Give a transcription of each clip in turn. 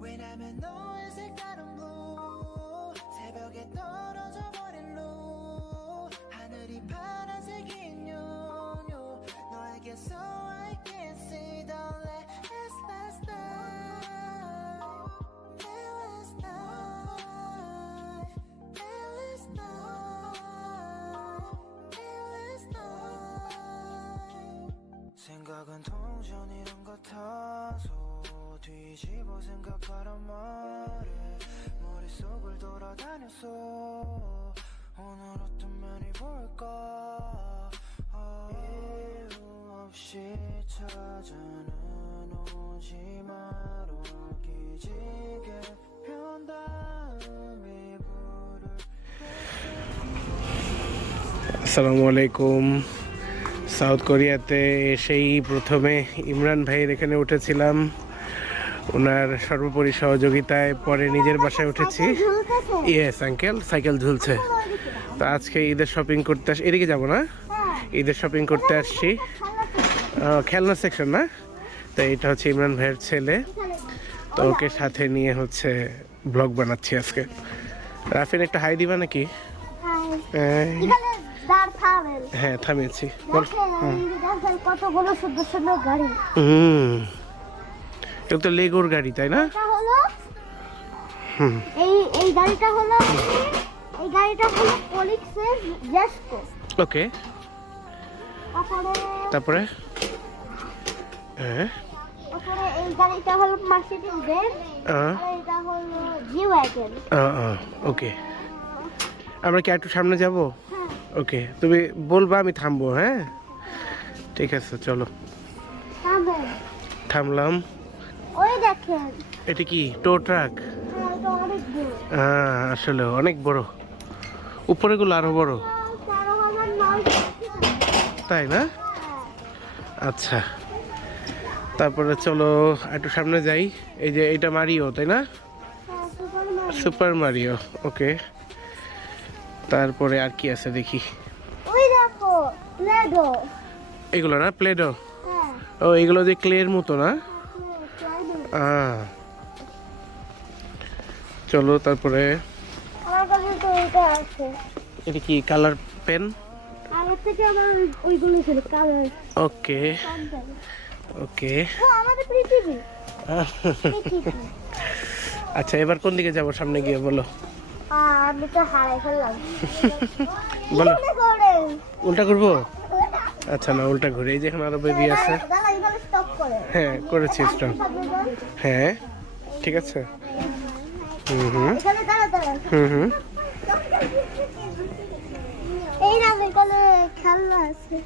왜냐면 너의 색다른 blue 새벽에 떨어져 버린 blue 하늘이 파란색인 요요 너에게서 I can see the last night last night last night 생각은 동전이란 같아서 뒤집어 생각하란 말에 머릿속을 돌아다녔어 오늘 어떤 면이 볼까 이유 없이 찾아는 오지 마라 기지개 편 다음에 불을 আসসালামু আলাইকুম। South কোরিয়াতে এসেই প্রথমে ইমরান ভাইয়ের এখানে উঠেছিলাম ওনার সর্বোপরি সহযোগিতায়, পরে নিজের বাসায় উঠেছি। ইয়েস আঙ্কেল, সাইকেল ঝুলছে। তো আজকে ঈদের শপিং করতে এদিকে যাবো না, ঈদের শপিং করতে আসছি। খেলনা সেকশন না, তো এটা হচ্ছে ইমরান ভাইয়ের ছেলে, তো ওকে সাথে নিয়ে হচ্ছে ব্লগ বানাচ্ছি আজকে। রাফিন একটা হাই দিবা নাকি? হ্যাঁ থামিয়েছি। কতগুলো সুন্দর সুন্দর গাড়ি। এটা তো লেগোর গাড়ি তাই না? এই গাড়িটা হলো পলিক্সের জেসকো। ওকে, তারপরে এই গাড়িটা হলো মার্সিডিজ বেঞ্জ আর এটা হলো জি ওয়াগন। ওকে, আমরা কি একটু সামনে যাব? ওকে, তুমি বলবা, আমি থামবো। হ্যাঁ ঠিক আছে, চলো। থামলাম। ওই দেখেন, এটা কি টো ট্রাক? আসলে অনেক বড়, উপরেগুলো আরো বড়, তাই না? আচ্ছা, তারপরে চলো একটু সামনে যাই। এই যে এটা মারিও তাই না? Super Mario. ওকে, তারপরে আর কি আছে দেখি। ওই দেখো প্লেডো। এগুলো না প্লেডো? ও এগুলো যে ক্লের মতো না? চলো তারপরে। আমার কাছে তো এটা আছে। এটা কি কালার পেন? আমার থেকে আমার ওইগুলো ছিল কালার। ওকে ওকে, ও আমাদের পৃথিবী। আচ্ছা, এবার কোন দিকে যাব? সামনে গিয়ে বলো। আমি তো হারাই ফেললাম। বলো, উল্টা করবো? আচ্ছা না, উল্টা ঘুরে। এই যেখানে আরো বেবি আছে। হ্যাঁ করেছি স্টপ। হ্যাঁ ঠিক আছে। হুম হুম হুম হুম। এই না এখানে খেলনা আছে।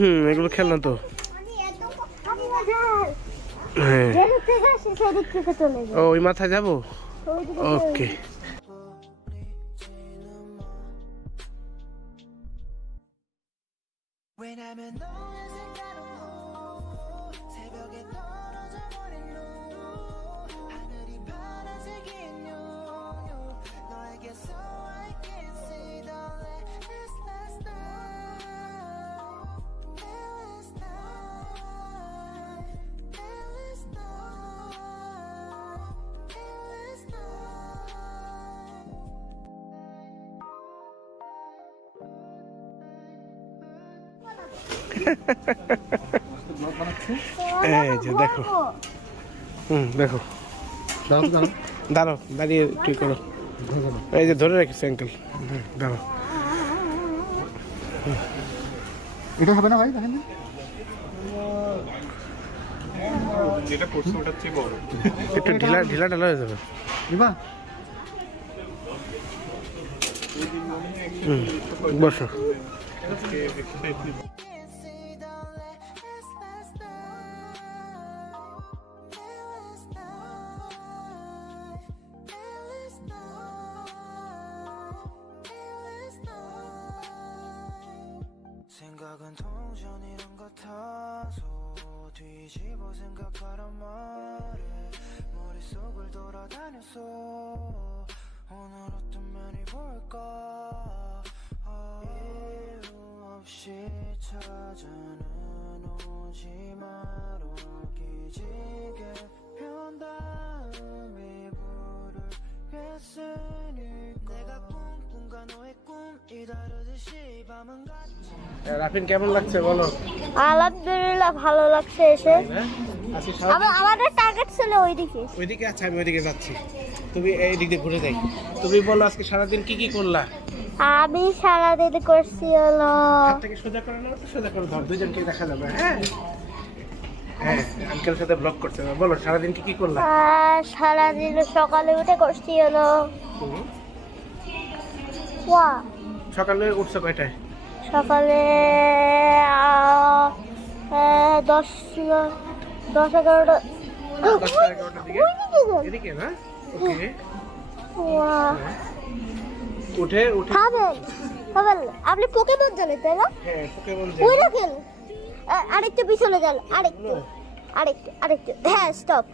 হুম, এগুলো খেলনা তো। হ্যাঁ, ওই মাথায় যাবো। ওকে, 왜냐면 너의 색다른 blue 새벽에 떨어져 버린 blue 하늘이 파란색인 요요 너에게서 I can see the last night last এই যে দেখো। দেখো, দাঁড়াও, দাঁড়িয়ে ঠিক করো। এই যে ধরে রেখেছি আঙ্কেল। দাঁড়াও, এটা হবে না ভাই? দেখেন একটু ঢিলা ঢিলা ঢালা হয়ে যাবে। বসো। 생각은 동전이란 같아서 뒤집어 생각하란 말에 머릿속을 돌아다녔어 오늘 어떤 면이 볼까 이유 없이 찾아는 오지 마로 기지개 편 다음에 불을 뺐으니 내가 꿈꾼과 너의 꿈이 다르듯이 밤은 같이 রাফিন কেমন লাগছে বলো? আলহামদুলিল্লাহ ভালো লাগছে এসে। আজকে সারা আমাদের টার্গেট ছিল ওইদিকে। ওইদিকে আচ্ছা, আমি ওইদিকে যাচ্ছি, তুমি এই দিক দিয়ে ঘুরে যাই। তুমি বলো আজকে সারাদিন কি কি করলা? আমি সারাদিন করছি হলো হাতটাকে সোজা করে নাও, সোজা করে ধর, দুজনকে দেখা যাবে। হ্যাঁ হ্যাঁ, আঙ্কেল সাথে ব্লগ করতে হবে। বলো সারাদিন কি কি করলা? সারাদিন সকালে উঠে করছি হলো ওয়া সকালে উঠছো কয়টায়? সকালে 10-11টা 10-11টার দিকে এদিকে না? ওকে। ওয়া উঠে উঠে খাবেন খাবেন আপনি পোকেমন জানেন তাই না? হ্যাঁ, পোকেমন ওই দেখেন আরেকটু পিছনে যান, আরেকটু হ্যাঁ স্টপ।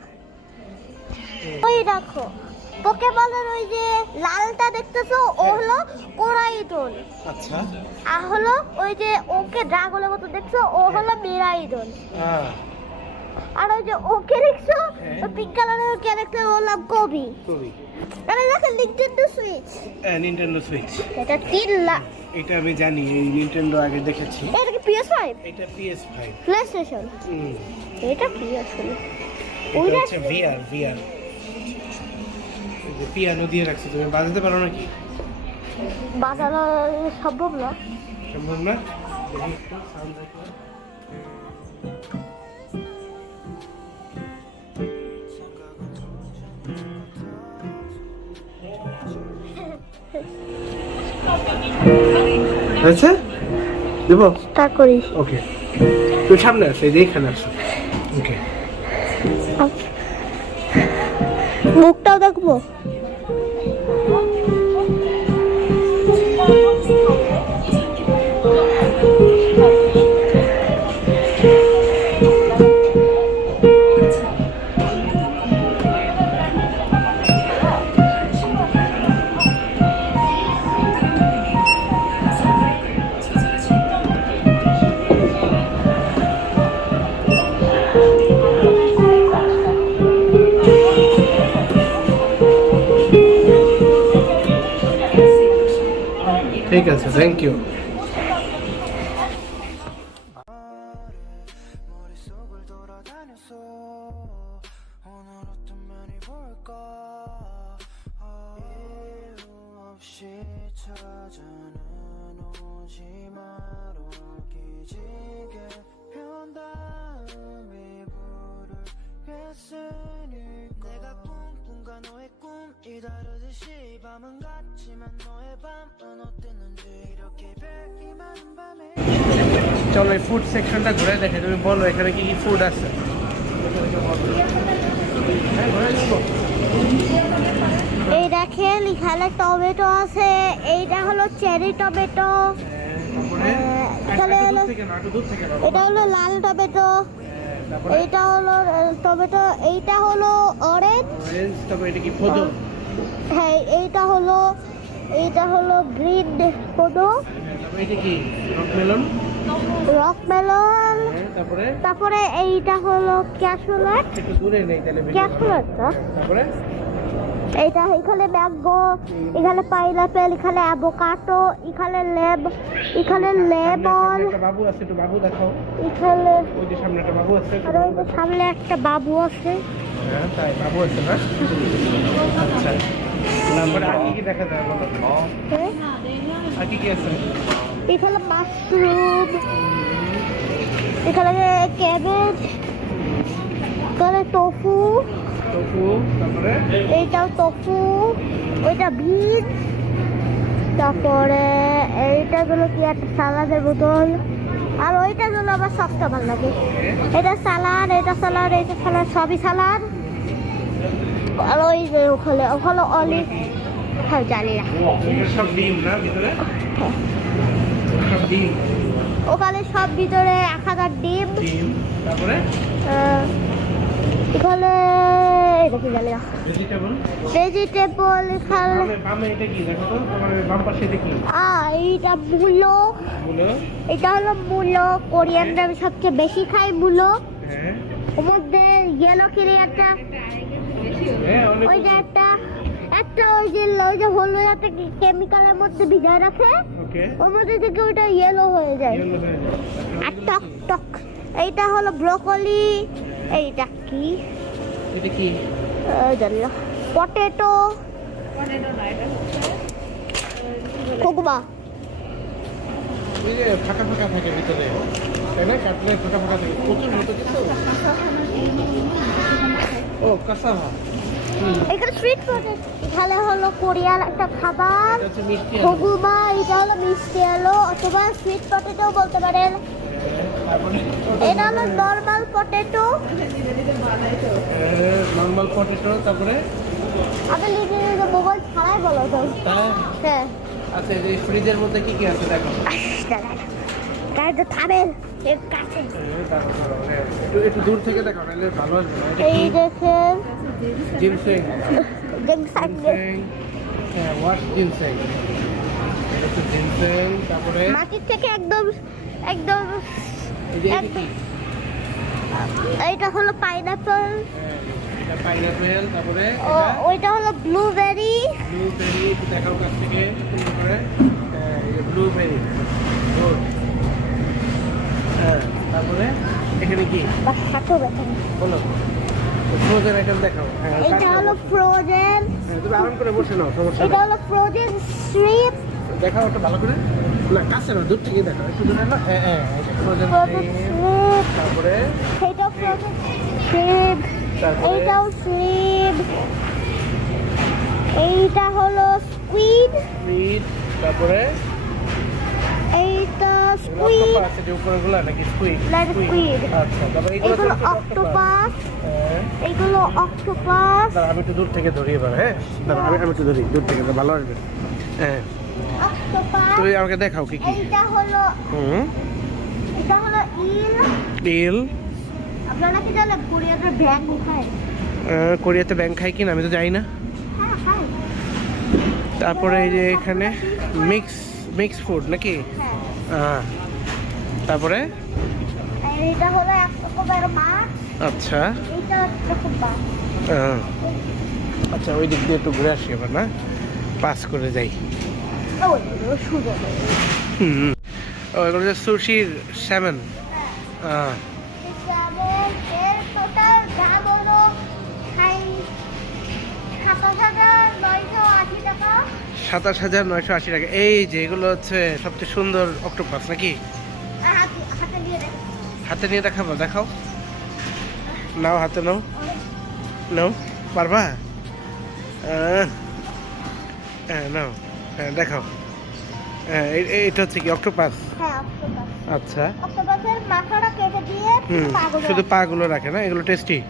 ওই দেখো পোকেমনের ওই যে লালটা দেখতেছো ও হলো কোরাইডন। আচ্ছা, আর হলো ওই যে ওকে ড্রাগনের মতো দেখছো ও হলো মেরাইডন। আর ওই যে ওকে দেখছো ওই পিঙ্ক কালারের ক্যারেক্টার ওর নাম কবি। আরে দেখেন নিনটেন্ডো সুইচ। হ্যাঁ, নিনটেন্ডো সুইচ। এটা 3 লাখ। এটা আমি জানি, এই নিনটেন্ডো আগে দেখেছি। এটা কি PS5? এটা PS5। প্লেস্টেশন। এটা কি আসলে? এটা হচ্ছে VR। পিয়ানো দিয়ে রাখছি, তুমি বাজাতে পারো নাকি? বাজানো সম্ভব না। সম্ভব না? দেখি একটু সাউন্ড দেখো। আচ্ছা, দেবো? স্টার্ট করিস। ওকে, তুই সামনে আসো, এই যে এখানে আসো। ওকে, মুখটাও দেখবো। ঠিক আছে, থ্যাংক ইউ। 머릿속을 돌아다녔어 오늘 어떤 면이 볼까 이유 없이 찾아는 오지 마로 기지개 편 다음에 불을 뺐으니 내가 꿈꾼과 너의 꿈이 다르듯이 밤은 같지만 너의 밤은 어땠는지 이렇게 별이 많은 밤에 চলো এই ফুড সেকশনটা ঘুরে দেখে, তুমি বলো এখানে কি কি ফুড আছে। এই দেখেন এখানে টমেটো আছে, এইটা হলো চেরি টমেটো, এটা হলো লাল টমেটো, এইটা হলো টমেটো, এইটা হলো অরেঞ্জ। হ্যাঁ, এইটা হলো গ্রিন পদো। Rock melon. তারপরে এইটা হলো ক্যাশনাট। এইটা এখানে ম্যাঙ্গো, এখানে পাইনাপেল, এখানে অ্যাভোকাডো, এখানে লেমন। বাবু আছে, একটু বাবু দেখাও। এখানে ওই যে সামনে একটা বাবু আছে। আর ওই যে সামনে একটা বাবু আছে। হ্যাঁ, তাই বাবু আছে না? আচ্ছা, তারপরে আর কি কি দেখা যায় বলো? হ্যাঁ, আর কি কি আছে? এখানে মাশরুম, এখানে ক্যাবেজ, এখানে টোফু, তারপরে এইটাও টোফু, ওইটা বিনস, তারপরে এইটা গুলো কি একটা সালাদের বোতল, আর ওইটা গুলো আমার সবটা ভালো লাগে। এটা সালাদ, এটা সালাদ, এটা সালাদ, সবই সালাদ। আর ওই যে ওখানে অলিভ, হ্যাঁ জানি না, সব ডিম না ভিতরে? সব ডিম ওখানে সব ভিতরে 1000 ডিম। তারপরে এখানে এই দেখি জানি না ভেজিটেবল। ভেজিটেবল খালে বামে এটা কি দেখো তো, তোমার বাম পাশে এটা কি? এইটা মূলো, বলো। এটা হলো মূলো, কোরিয়ানরা সবচেয়ে বেশি খায় মূলো। হ্যাঁ ওর মধ্যে ইয়েলো একটা হ্যাঁ, অনেক ওই যে একটা ওই যে হলুদ একটা কেমিক্যালের মধ্যে ভিজায় রাখে, ওকে। ওর মধ্যে থেকে ওইটা ইয়েলো হয়ে যায় ইয়েলো হয়ে যায়। আর টক টক। এইটা হলো ব্রোকলি, এইটা কি এটা কি? জানি না, পটেটো, কুকুমা। এই যে ফাঁকা ফাঁকা থাকে ভিতরে, তাই না? কাটলে ফাঁকা ফাঁকা থাকে, প্রচুর মতো কিন্তু। ও কাসাভা। এখানে স্ট্রিট ফুড। এখানে হলো কোরিয়ান একটা খাবার এটা হচ্ছে মিষ্টি আলু। কুকুমা, এটা হলো মিষ্টি আলু অথবা সুইট পটেটো বলতে পারেন। তারপরে এটা হলো নর্মাল পটেটো। Normal potato. তারপরে আপনি নিজে নিজে মোবাইল ছাড়াই বলো তো। তাই? হ্যাঁ আচ্ছা, এই ফ্রিজের মধ্যে কি কি আছে দেখো। তাই তো থামেন এর কাছে। দাঁড়াও, দাঁড়াও, হ্যাঁ, একটু দূর থেকে দেখো, নাহলে ভালো আসবে না। এটা এই কি? দেখেন জিনসেং। জিনসাং। হ্যাঁ, ওয়াশ জিনসেং। এটা হচ্ছে জিনসেং। তারপরে মাটির থেকে একদম একদম এই যে এটা কি? এইটা হলো পাইনাপল। হ্যাঁ, এটা পাইনাপেল। তারপরে ওইটা হলো ব্লুবেরি। ব্লুবেরি। একটু দেখাও কাছ থেকে সুন্দর করে। হ্যাঁ, এই যে ব্লুবেরি। গুড। হ্যাঁ, তারপরে এখানে কি বা খাটো বেতন। বলো? ফ্রোজেন আইটেম দেখাও। হ্যাঁ, এটা হলো ফ্রোজেন। হ্যাঁ, তুমি আরাম করে বসে নাও, সমস্যা এটা নেই। হলো ফ্রোজেন শ্রিপ। দেখাও একটু ভালো করে। না, কাছে না, দূর থেকে দেখাও, একটু দূরে না। হ্যাঁ হ্যাঁ, এই যে ফ্রোজেন ফ্রোজেন শ্রিপ। তারপরে এটা ফ্রোজেন শ্রিপ। তারপরে এইটাও শ্রিপ। এইটা হলো স্কুইড। স্কুইড। তারপরে এইটা এগুলো স্কুইড। অক্টোপাস, এই যে উপরেগুলো নাকি স্কুইড? না, squid। আচ্ছা, তারপরে এগুলো এগুলো হচ্ছে অক্টোপাস। হ্যাঁ, এগুলো অক্টোপাস। দাঁড়া, আমি একটু দূর থেকে ধরি এবার। হ্যাঁ, দাঁড়া, আমি একটু ধরি দূর থেকে, ভালো আসবে। হ্যাঁ, অক্টোপাস। তুমি আমাকে দেখাও কি কি। এইটা হলো ইল। ইল। আপনারা কি জানেন কোরিয়াতে ব্যাং খায়? কোরিয়াতে ব্যাং খাই কিনা আমি তো জানি না। হ্যাঁ খায়। তারপরে এই যে এখানে মিক্স ফুড নাকি? হ্যাঁ। তারপরে এইটা হলো এক রকমের মাছ। আচ্ছা। এইটা এক রকম মাছ। আচ্ছা, ওই দিক দিয়ে একটু ঘুরে আসি এবার, না পাস করে যাই। ওই সুযোগ। হুম। ও, এগুলো হচ্ছে সুশির স্যামন। যেমন এর টোটাল দাম হলো 27,980 টাকা। 27,980 টাকা। এই যে এগুলো হচ্ছে সবচেয়ে সুন্দর অক্টোপাস নাকি? হাতে দিয়ে দেখো। হাতে নিয়ে দেখাবো, দেখাও। নাও, হাতে নাও, নাও, পারবা? হ্যাঁ, নাও, হ্যাঁ, দেখাও। হ্যাঁ, এটা হচ্ছে কি অক্টোপাস? হ্যাঁ অক্টোপাস। আচ্ছা। অক্টোপাসের মাথাটা কেটে দিয়ে হুম, পাগুলো। শুধু পাগুলো রাখে না? এগুলো টেস্টি।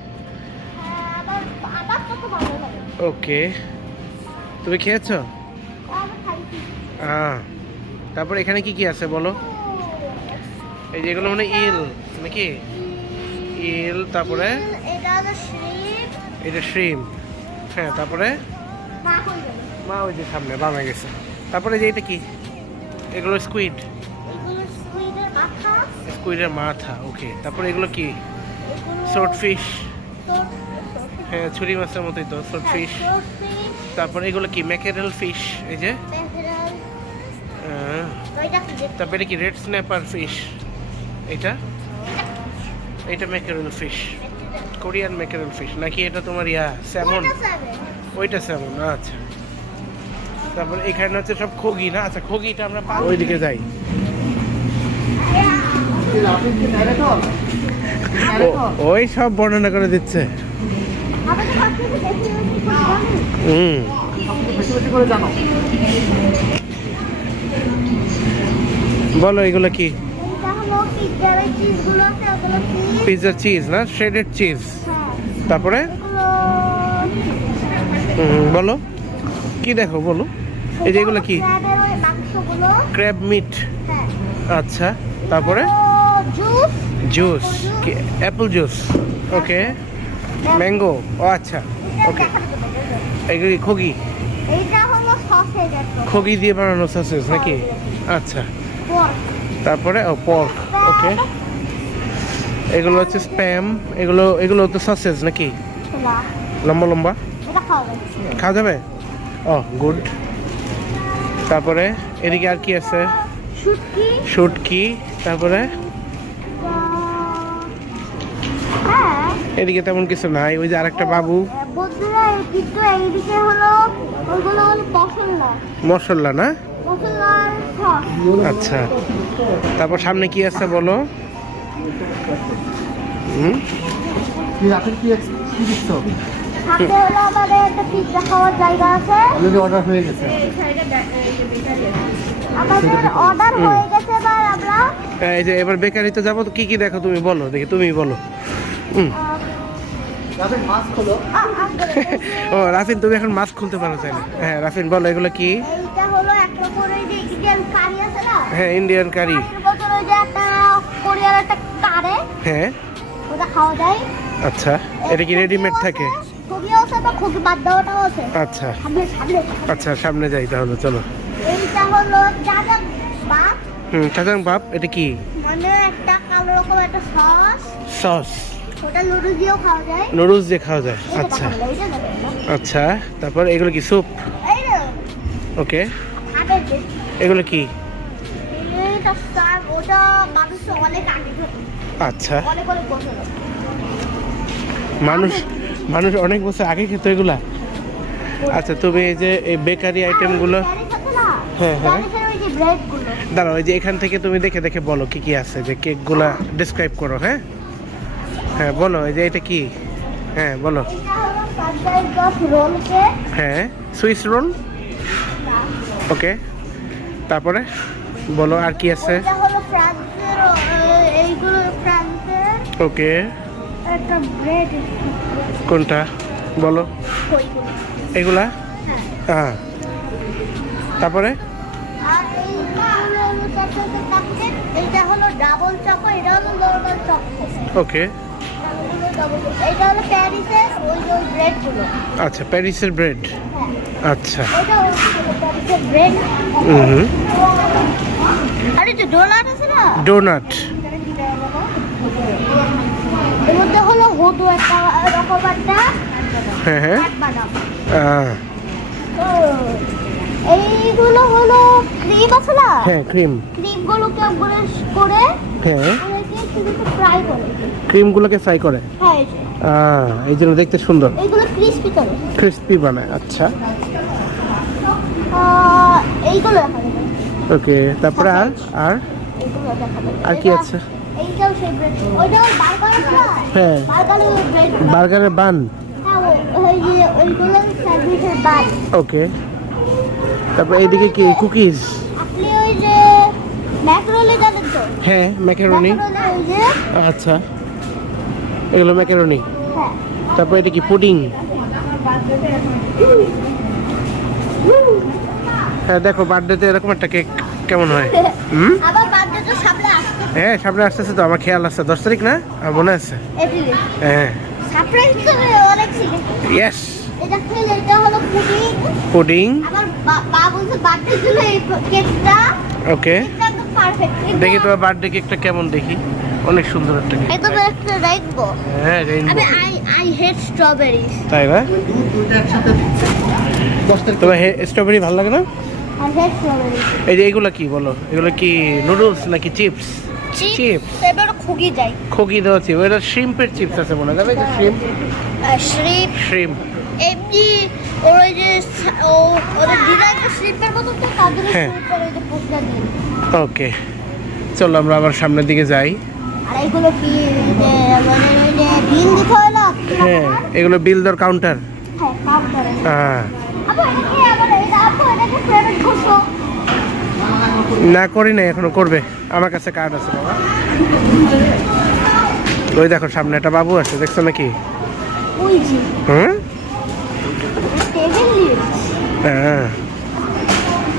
আমার কত ভালো লাগে। ওকে, তুমি খেয়েছো? আমি খাইছি। তারপর এখানে কি কি আছে বলো? এই যে এগুলো মানে ইল নাকি? ইল। তারপরে এটা হলো শ্রিপ। এটা শ্রিম। হ্যাঁ, তারপরে মা কই গেল? মা ওই যে সামনে বামে গেছে। তারপরে যে এটা কি? এগুলো স্কুইড। এগুলো স্কুইডের মাথা। স্কুইডের মাথা। ওকে, তারপরে এগুলো কি? এগুলো সোর্টফিশ। sword- হ্যাঁ, ছুরি মাছের মতোই তো, সোর্টফিশ। swordfish, তারপরে এগুলো কি? Mackerel fish. এই যে mackerel, ওইটা কি যে- তারপরে কি? Red snapper fish. এটা mackerel fish, Korean mackerel fish নাকি? এটা তোমার স্যামন। ওইটা seven। ওইটা স্যামন। আচ্ছা, তারপরে এখানে হচ্ছে সব খগি না? আচ্ছা, খগিটা আমরা ওইদিকে যাই। আপনি কি ন্যারেটর? ওই সব বর্ণনা করে দিচ্ছে। আমি তো ভাবছি যে বেশি বেশি করে জানি। বেশি বেশি করে জানো। বলো এগুলো কি? এইটা হলো পিৎজার চিজগুলো আছে, ওগুলো চিজ। পিৎজা চিজ না? Shredded cheese. হ্যাঁ। তারপরে এগুলো বলো কি দেখো, বলো। এই যে এগুলো কি? ক্র্যাবের ওই মাংসগুলো। Crab meat. হ্যাঁ। আচ্ছা, তারপরে জুস। জুস কি? Apple juice. Okay, mango. ও আচ্ছা, ওকে এগুলো কি খগি? এইটা হলো সসেজ একটা খগি দিয়ে বানানো সসেজ নাকি? আচ্ছা, পর্ক তারপরে ও পর্ক, ওকে। এগুলো হচ্ছে স্প্যাম, এগুলো এগুলো তো সসেজ নাকি? লম্বা লম্বা, এটা খাওয়া যায়। খাওয়া যাবে? ও গুড। তারপরে এদিকে আর কি আছে? শুটকি, শুটকি, তারপরে হ্যাঁ এদিকে তেমন কিছু নাই। ওই যে আরেকটা বাবু, বন্ধুরা কিন্তু এইদিকে হলো ওইগুলো হলো মশলা, মশলা না? মশলার সস। আচ্ছা, তারপর সামনে কি আছে বলো? আপনি কি কি দিচ্ছ? সাথে হলো আমাদের একটা পিৎজা খাওয়ার জায়গা আছে। অলরেডি অর্ডার হয়ে গেছে। আমাদের অর্ডার হয়ে গেছে, এবার আমরা এই যে এবার বেকারিতে যাবো, তো কি কি দেখো তুমি বলো দেখি, তুমি বলো। রাফিন মাস্ক হলো। ও রাফিন, তুমি এখন মাস্ক খুলতে পারো তাইলে? হ্যাঁ রাফিন বলো এগুলো কি? এইটা হলো এক রকমের যে ইন্ডিয়ান কারি আছে না, হ্যাঁ ইন্ডিয়ান কারি। কারির বদলে ওই যে একটা কোরিয়ার একটা কারে, হ্যাঁ ওটা খাওয়া যায়। আচ্ছা, এটা কি রেডিমেড থাকে? খুবইও আছে বা খুবই বাদ দেওয়াটাও আছে। আচ্ছা সামনে সামনে আচ্ছা, সামনে যাই তাহলে, চলো। এইটা হলো চাজাক বাপ, চাচাং বাপ, এটা কি? মানে একটা কালো রকম একটা সস, সস, ওটা নুডলস দিয়েও খাওয়া যায়। নুডলস দিয়ে খাওয়া যায়? এইটা আচ্ছা খাওয়া যায়, এইটা খাওয়া যায়। আচ্ছা, তারপর এগুলো কি স্যুপ? এই না, ওকে, খাবেন যে এগুলো কি? এইটা সার, ওটা মানুষ অনেক আগে থেকে, আচ্ছা, অনেক অনেক বছর আগে। মানুষ মানুষ অনেক বছর আগে খেত এগুলা? আচ্ছা, তুমি এই যে এই বেকারি আইটেমগুলো, প্যারিস আছে না, হ্যাঁ, হ্যাঁ। প্যারিসের ওই যে ব্রেডগুলো, দাঁড়াও, এই যে এখান থেকে তুমি দেখে দেখে বলো কি কি আছে, যে কেকগুলা ডিসক্রাইব করো। হ্যাঁ হ্যাঁ বলো, এই যে এটা কি? হ্যাঁ বলো। এটা হলো সানরাইজ দশ রোল কেক, হ্যাঁ, সুইস রোল, ওকে। তারপরে বলো আর কি আছে? এটা হলো ফ্রান্সের, এইগুলো ফ্রান্সের ওকে, একটা ব্রেড, কোনটা বলো? ওইগুলো, এগুলা? হ্যাঁ। হ্যাঁ, তারপরে আর এইটা হলো চকলেটের কাপকেক, এইটা হলো ডাবল চকো, এটা হলো নরমাল চকো। ওকে, এইটা হলো প্যারিসের ওই যে ব্রেডগুলো, আচ্ছা প্যারিসের ব্রেড, হ্যাঁ। আচ্ছা। ওইটা হলো প্যারিসের ব্রেড। হুম, আর এই যে ডোনাট আছে না, ডোনাট, এর মধ্যে হলো হদু একটা রকম একটা হ্যাঁ হ্যাঁ, বাদাম। আহ, এইগুলো হলো ক্রিম আছে না, হ্যাঁ ক্রিম, ক্রিমগুলোকে ব্রাশ করে হ্যাঁ ওটাকে শুধু ফ্রাই করে, ক্রিমগুলোকে ফ্রাই করে, হ্যাঁ এই যে। এই জন্য দেখতে সুন্দর, এইগুলো ক্রিস্পি করে, ক্রিস্পি বানায়। আচ্ছা, এইগুলো দেখা যাবে, ওকে। তারপরে আর আর এইগুলো দেখা যাবে। আর কি আছে? এইটাও সেই ব্রেড, ওইটাও বার্গার আছে না, হ্যাঁ, বার্গারের ব্রেড, বার্গারের বান, হ্যাঁ ওই যে ওইগুলো স্যান্ডউইচের বান। ওকে। তারপর এইদিকে কি? কুকিজ, আপনি ওই যে ম্যাকারোনি জানেন তো, হ্যাঁ ম্যাকারনি, ম্যাকারোনি ওই যে, আচ্ছা এগুলো ম্যাকারনি। হ্যাঁ। তারপর এটা কি? পুডিং, হ্যাঁ দেখো বার্থডেতে এরকম একটা কেক কেমন হয়? হুম, আবার বার্থডে তো সামনে আসছে, হ্যাঁ সামনে আসতেছে তো, আমার খেয়াল আছে 10 তারিখ না? আমার মনে আছে, এপ্রিলে হ্যাঁ। সারপ্রাইজ হিসেবে অনেক ছিল। ইয়েস, এটা খেলে, এটা হলো পুডিং। পুডিং, আমার বা বলছে বার্থডে ছিল এই কেকটা, ওকে। কেকটা একদম পারফেক্ট। দেখি তোমার বার্থডে কেকটা কেমন, দেখি। অনেক সুন্দর একটা কেক, একদম একটা রাখবো। হ্যাঁ রেইনবো, আমি আই হেট স্ট্রবেরিজ। তাই না? দুটো একসাথে দিচ্ছে। 10 তারিখ তোমার স্ট্রবেরি ভালো লাগে না? I hate strawberries. এই যে এগুলো কি বলো? এগুলো কি নুডলস নাকি চিপস? চিপস, এবার খুগি যাই। খগি দেওয়া চিপস, এটা শ্রিম্পের চিপস আছে মনে হয়, এটা শ্রিম্প, শ্রিপ শ্রিম্প, এমনি ওই যে ওদের ডিজাইন শ্রিপের মতো তো তাদের হ্যাঁ। শ্রিপের ওই যে পোস্টার দিয়ে। ওকে। চলো আমরা আবার সামনের দিকে যাই। আর এগুলো কি যে মানে ওই যে বিল দিতে হয় না? হ্যাঁ, এগুলো বিল দর কাউন্টার। হ্যাঁ, কাউন্টারে। হ্যাঁ, আপু এটা কি আবার এটা আপু এটা কি প্রাইভেট করছো? না করি না, এখনো করবে। আমার কাছে কার্ড আছে বাবা। ওই দেখো সামনে একটা বাবু আছে, দেখছো নাকি? ওই যে হুম, টেবিল নিয়ে। হ্যাঁ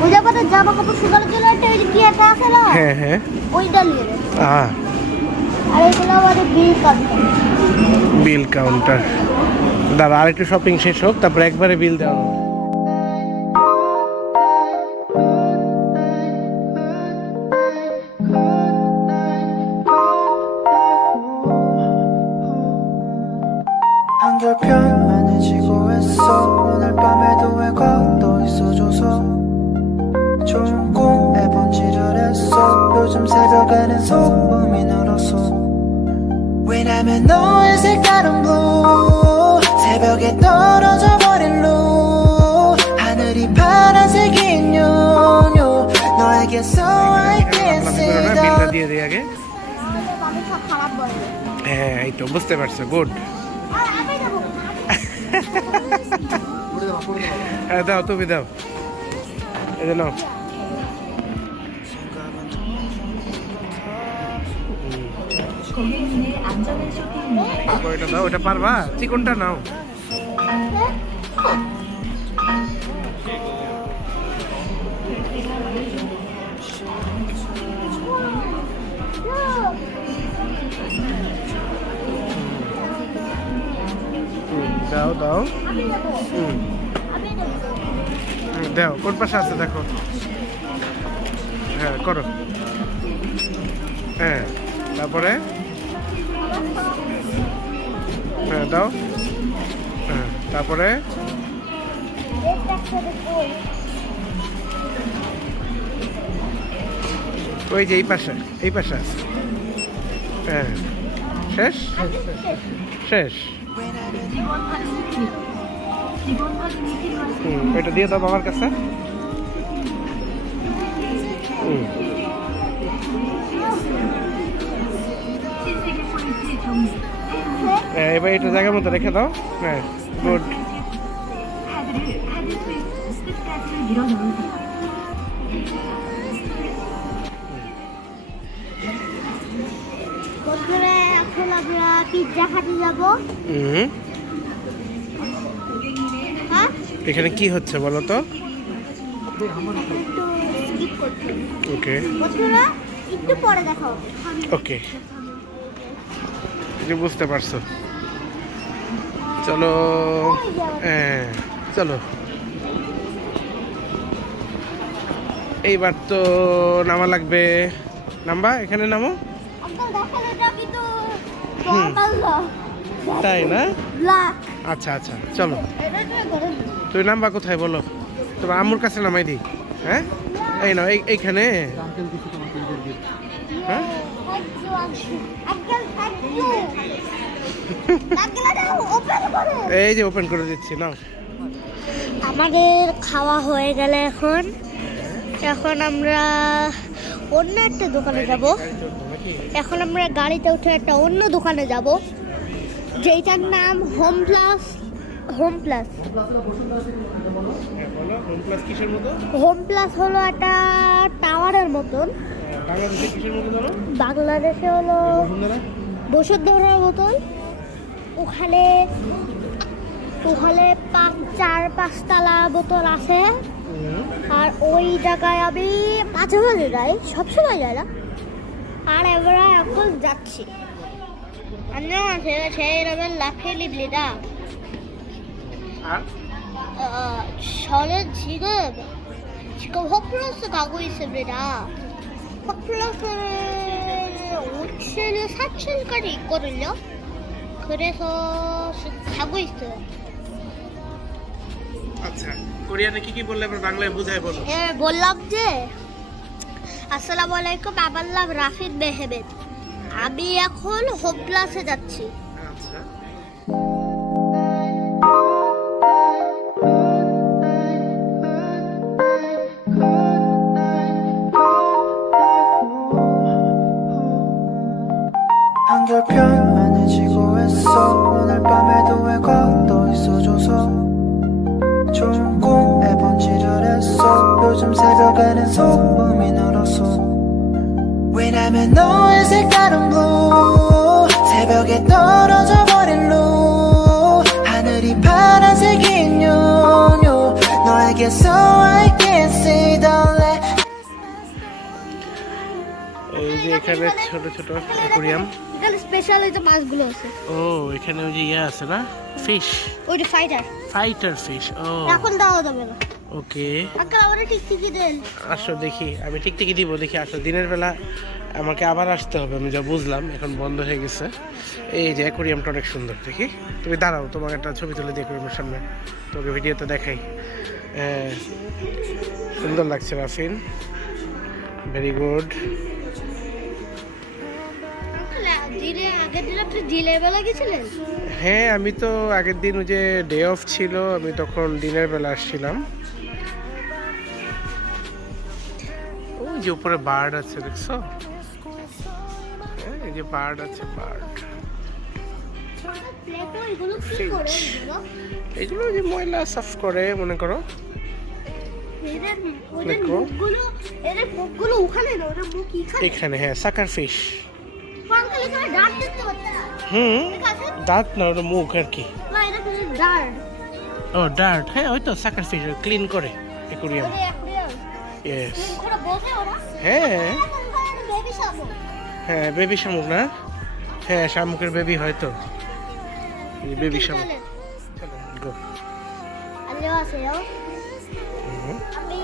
ওই জায়গাটা জামা কাপড় শুকানোর জন্য একটা ওই যে কি একটা আছে না? হ্যাঁ হ্যাঁ, ওইটা নিয়ে নে। আহ আর এগুলো আমাদের বিল কাউন্টার। বিল কাউন্টার। দাঁড়া আরেকটু শপিং শেষ হোক, তারপরে একবারে বিল দেওয়া হবে। 한결 편안해지고 했어 오늘 밤에도 왜 걷어 있어줘서 좋은 꿈에 번지를 했어 요즘 새벽에는 소음이 늘었어 왜냐면 너의 색다른 blue 새벽에 떨어져 버린 루 하늘이 파란색인 요요 너에게서 I can see বিলটা the দিয়ে দিই আগে। আমি সব খারাপ বলবো। হ্যাঁ এই তো বুঝতে পারছো, গুড। আর আমি দেবো। হ্যাঁ দাও, তুমি দাও, এই যে নাও। ওইটা দাও, ওটা পারবা? চিকনটা নাও। দাও দাও, আমি দেবো। হুম আমি দেবো। দাও। কোন পাশে আছে দেখো। হ্যাঁ করো। হ্যাঁ তারপরে হ্যাঁ দাও। হ্যাঁ তারপরে একটা করে কই। ওই যে এই পাশে আছে। হ্যাঁ শেষ শেষ। এটা দিয়ে দাও আমার কাছে। এবার এটা জায়গার মতো রেখে দাও। হ্যাঁ গুড। বন্ধুরা এখন আমরা পিৎজা খেতে যাবো। হ্যাঁ এখানে কি হচ্ছে বলো তো? একটু স্কিপ করতে। ওকে বন্ধুরা একটু পরে দেখাও। ওকে, বুঝতে পারছো। চলো হ্যাঁ চলো। এইবার তো নামা লাগবে। নামবা, এখানে নামো। আঙ্কেল দেখেন এটা কিন্তু নরমাল না। তাই না? ব্ল্যাক। আচ্ছা আচ্ছা চলো। এটা তো গরম। তুই নামবা কোথায় বলো? তোমার আম্মুর কাছে নামাই দিই। হ্যাঁ এই নাও, এইখানে। আঙ্কেল কিছু তোমাকে ইন্টারভিউ হ্যাঁ আঙ্কেল থ্যাংক ইউ। আঙ্কেল এটা ওপেন করে। এই যে ওপেন করে দিচ্ছি, নাও। আমাদের খাওয়া হয়ে গেলে এখন আমরা অন্য একটা দোকানে যাব। এখন আমরা গাড়িতে উঠে একটা অন্য দোকানে যাব যেটার নাম হোম প্লাস। হ্যাঁ, বলো হোম প্লাস কিসের মতো? হোম প্লাস হলো একটা টাওয়ারের মতন। বাংলাদেশে কিসের মতো বলো? বাংলাদেশে হলো বসুন্ধরার মতন। ওখানে ওখানে 4-5 তলা বোতল আছে। আর ওই জায়গায় আমি মাঝে মাঝে যাই, সবসময় যাই না। আর আমরা এখন যাচ্ছি। 안녕하세요. 제 이름은 라펠입니다. আর 저는 지금 홈플러스 가고 있습니다. 홈플러스는 5층, 4층까지 있거든요. 그래서 지금 가고 있어요. আচ্ছা, কোরিয়ানে কি কি বললে এবার বাংলায় বুঝায় বলো। বললাম যে আসসালামু আলাইকুম, আমার নাম রাফিদ মেহমেদ। আমি এখন হোম প্লাসে যাচ্ছি। আচ্ছা 한결 편안해지고 했어 오늘 밤에도 왜 걷어 있어줘서 좋은 꿈에 번지를 했어 요즘 새벽에는 소음이 늘었어 왜냐면 너의 색다른 blue 새벽에 떨어져 버린 루 하늘이 파란색인 요요 너에게서 I can see the light এই যে যে এখানে ছোট ছোট অ্যাকুরিয়াম। এখানে স্পেশাল এই যে মাছগুলো আছে। ও এখানে ওই যে ইয়ে আছে না, ফিশ, ওইটা ফাইটার ফিশ। ও এখন দেওয়া যাবে না। ওকে, আঙ্কেল আমাদের টিকটিকি দেন। আসো দেখি, আমি টিকটিকি দিব দেখি। আসো দিনের বেলা আমাকে আবার আসতে হবে, আমি যা বুঝলাম এখন বন্ধ হয়ে গেছে। এই যে অ্যাকুরিয়ামটা অনেক সুন্দর, দেখি। তুমি দাঁড়াও, তোমাকে একটা ছবি তুলে দিই অ্যাকুরিয়ামের সামনে, তোকে ভিডিওতে দেখাই। সুন্দর লাগছে রাফিন, ভেরি গুড। আগের দিন আপনি দিনের বেলা গেছিলেন? হ্যাঁ, আমি তো আগের দিন ওই যে ডে অফ ছিল, আমি তখন দিনের বেলা আসছিলাম। ওই যে উপরে বার্ড আছে দেখছো, এই যে বার্ড আছে, বার্ড। এগুলো যে ময়লা সাফ করে মনে করো। এখানে হ্যাঁ, সাকার ফিশ। দাঁত না, ওটা মুখ আর কি। ও ডার্ট, হ্যাঁ ওই তো সাকার ফিশ ক্লিন করে অ্যাকুরিয়াম। ইয়েস, হ্যাঁ হ্যাঁ, বেবি শামুক না? হ্যাঁ, শামুকের বেবি হয়তো, বেবি শামুক। গো। আমি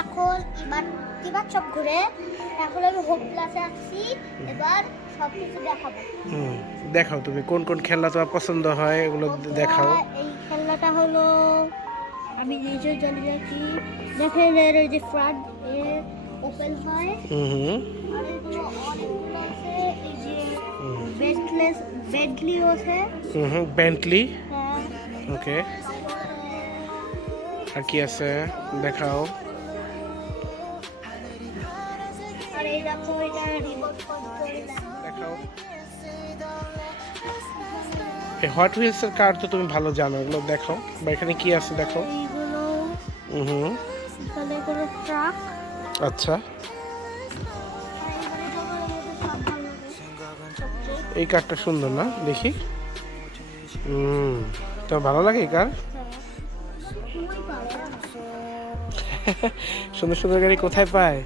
এখন এবার সব ঘুরে এখন আমি হোপ ক্লাসে আসছি। এবার সব কিছু দেখাবো। দেখাও তুমি কোন কোন খেলনা তোমার পছন্দ হয়, এগুলো দেখাও। এই খেলনাটা হলো, আমি নিজে জানি কি, দেখেন এর ওই যে ফ্রন্ট এর ওপেন হয়। আর এগুলো অনেকগুলো আছে। এই যে বেন্টলি আছে। বেন্টলি, হ্যাঁ। ওকে। আর কি আছে দেখাও। আর এই দেখো, এটা রিমোট কন্ট্রোল দেখাও। এই হট হুইলস এর কার তো তুমি ভালো জানো, এগুলো দেখাও। বা এখানে কি আছে দেখো। এইগুলো এখানে কোনো ট্রাক। আচ্ছা, এই কারটা সুন্দর না, দেখি। তো ভালো লাগে এই কার। সুন্দর সুন্দর গাড়ি কোথায় পায়?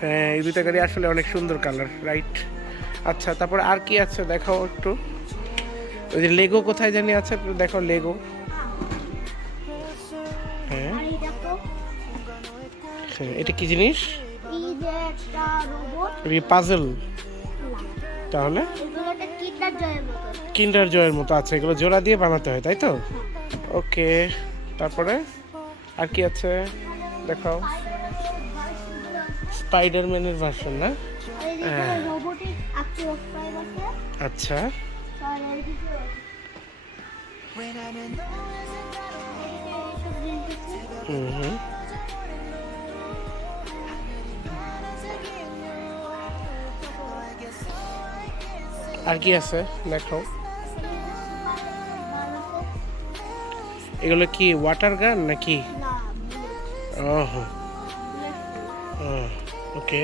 হ্যাঁ, এই দুইটা গাড়ি আসলে অনেক সুন্দর কালার, রাইট। আচ্ছা, তারপর আর কি আছে দেখাও একটু। ওই যে লেগো কোথায় জানি আছে, একটু দেখো লেগো। হ্যাঁ, এটা কি জিনিস? পাজল। তাহলে কিন্ডার জয়ের মতো। আচ্ছা, এগুলো জোড়া দিয়ে বানাতে হয় তাই তো? ওকে, তারপরে আর কি আছে দেখাও। স্পাইডারম্যানের ভার্সন না? আচ্ছা, আর কি আছে দেখাও। এগুলো কি ওয়াটার গান নাকি? ওকে,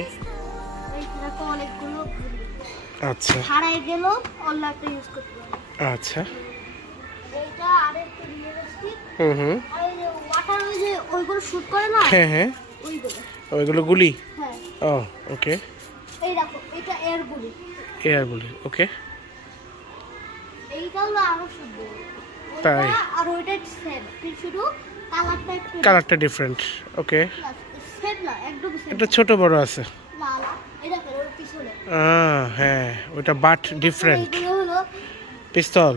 আচ্ছা হারাই গেল অনলাইনটা ইউজ করতে পারবে। আচ্ছা, এইটা আরেকটা রিয়েলিস্টিক। আর এই যে ওয়াটার ওই যে ওইগুলো শুট করে না? হ্যাঁ হ্যাঁ, ওইগুলো গুলি। হ্যাঁ। ও ওকে, এই দেখো, এটা এয়ার গুলি। এয়ার গুলি, ওকে। এইটা হলো আরো সুন্দর। তাই? আর ওইটা সেম, শুধু কালারটা ডিফারেন্ট। ওকে, সেম না, একদম সেম। এটা ছোট বড় আছে। না না, এটা ওর পিছনে। হ্যাঁ, ওটা বাট ডিফারেন্ট। এইগুলো হলো পিস্তল।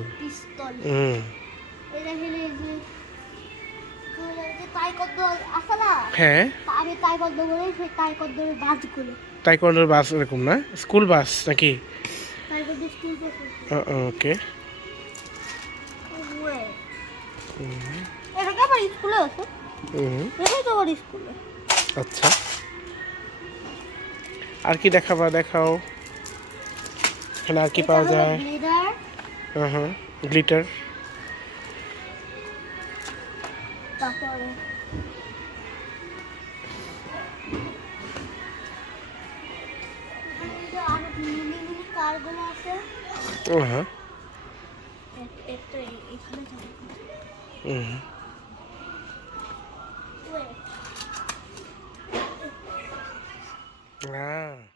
এই দেখেন, এই যে তাইকোয়ান্ডো আছে না? হ্যাঁ, আমি তাইকোয়ান্ডো বলে, সেই তাইকোয়ান্ডোর বাসগুলো। তাইকোয়ান্ডোর বাস এরকম না? স্কুল বাস নাকি? Taekwondo school bus. ওকে, এটা কি আমার স্কুলে আছে? এটাই তো আমার স্কুলে। আচ্ছা, আর কি দেখাবা দেখাও। এখানে আর কি পাওয়া যায়? গ্লিটার। তারপরে আর মিনি মিনি কারগুলো আছে। হ্যাঁ, একটা এখানে থাকে। হ্যাঁ